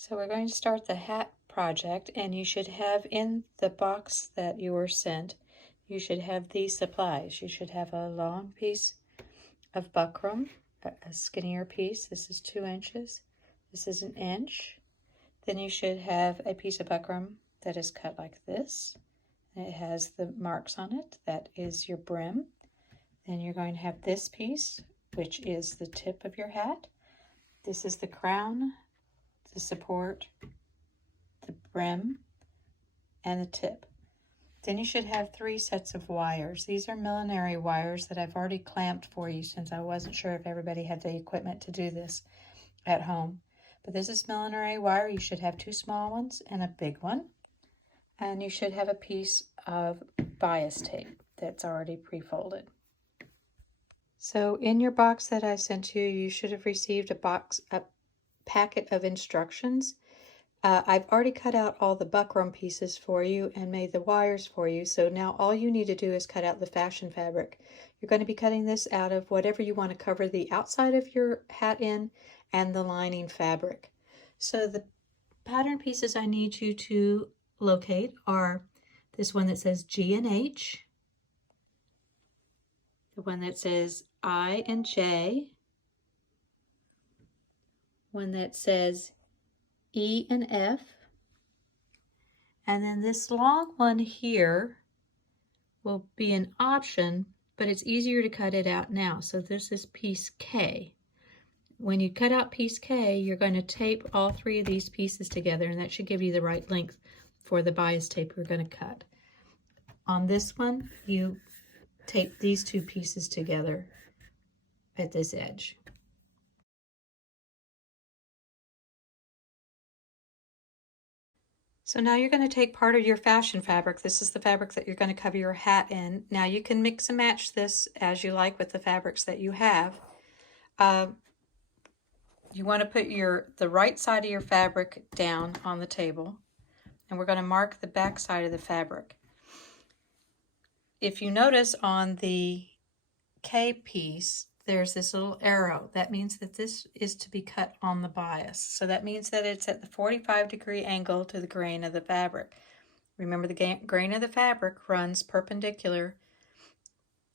So we're going to start the hat project, and you should have in the box that you were sent, you should have these supplies. You should have a long piece of buckram, a skinnier piece. This is 2 inches. This is 1 inch. Then you should have a piece of buckram that is cut like this. It has the marks on it. That is your brim. Then you're going to have this piece, which is the tip of your hat. This is the crown, the support, the brim, and the tip. Then you should have 3 sets of wires. These are millinery wires that I've already clamped for you since I wasn't sure if everybody had the equipment to do this at home. But this is millinery wire. You should have 2 small ones and a big one. And you should have a piece of bias tape that's already pre-folded. So in your box that I sent you, you should have received a packet of instructions. I've already cut out all the buckram pieces for you and made the wires for you, so now all you need to do is cut out the fashion fabric. You're going to be cutting this out of whatever you want to cover the outside of your hat in and the lining fabric. So the pattern pieces I need you to locate are this one that says G and H, the one that says I and J, one that says E and F, and then this long one here will be an option, but it's easier to cut it out now. So this is piece K. When you cut out piece K, you're going to tape all 3 of these pieces together, and that should give you the right length for the bias tape we're going to cut. On this one, you tape these 2 pieces together at this edge. So now you're going to take part of your fashion fabric. This is the fabric that you're going to cover your hat in. Now you can mix and match this as you like with the fabrics that you have. You want to put the right side of your fabric down on the table, and we're going to mark the back side of the fabric. If you notice on the K piece, there's this little arrow. That means that this is to be cut on the bias. So that means that it's at the 45-degree angle to the grain of the fabric. Remember, the grain of the fabric runs perpendicular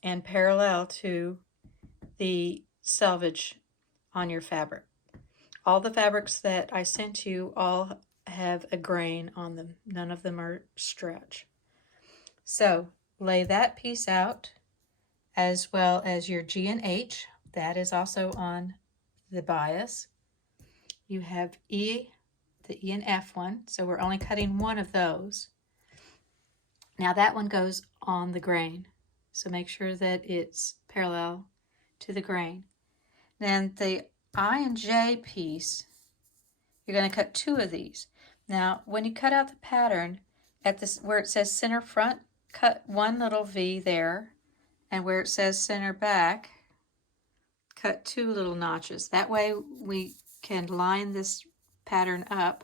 and parallel to the selvage on your fabric. All the fabrics that I sent you all have a grain on them. None of them are stretch. So lay that piece out, as well as your G and H. That is also on the bias. You have E, the E and F one, so we're only cutting one of those. Now that one goes on the grain, so make sure that it's parallel to the grain. Then the I and J piece, you're going to cut 2 of these. Now when you cut out the pattern, at this where it says center front, cut 1 little V there. And where it says center back, cut 2 little notches. That way we can line this pattern up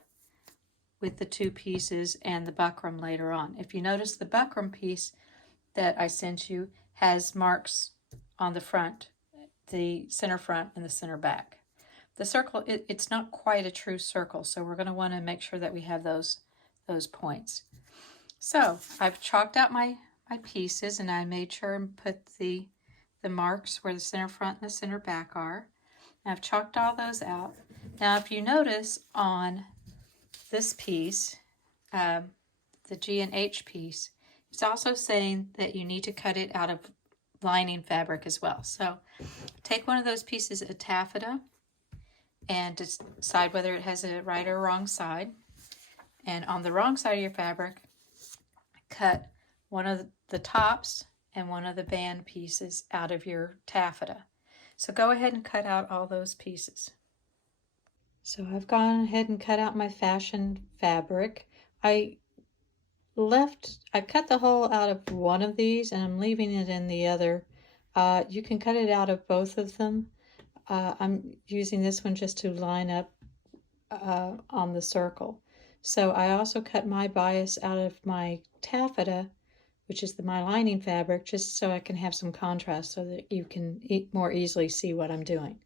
with the 2 pieces and the buckram later on. If you notice, the buckram piece that I sent you has marks on the front, the center front and the center back. The circle, it's not quite a true circle, so we're going to want to make sure that we have those points. So I've chalked out my pieces, and I made sure and put the marks where the center front and the center back are. And I've chalked all those out. Now if you notice on this piece, the G and H piece, it's also saying that you need to cut it out of lining fabric as well. So take one of those pieces of taffeta and decide whether it has a right or wrong side. And on the wrong side of your fabric, cut one of the tops and one of the band pieces out of your taffeta. So go ahead and cut out all those pieces. So I've gone ahead and cut out my fashion fabric. I cut the hole out of one of these and I'm leaving it in the other. You can cut it out of both of them. I'm using this one just to line up on the circle. So I also cut my bias out of my taffeta, which is my lining fabric, just so I can have some contrast so that you can more easily see what I'm doing.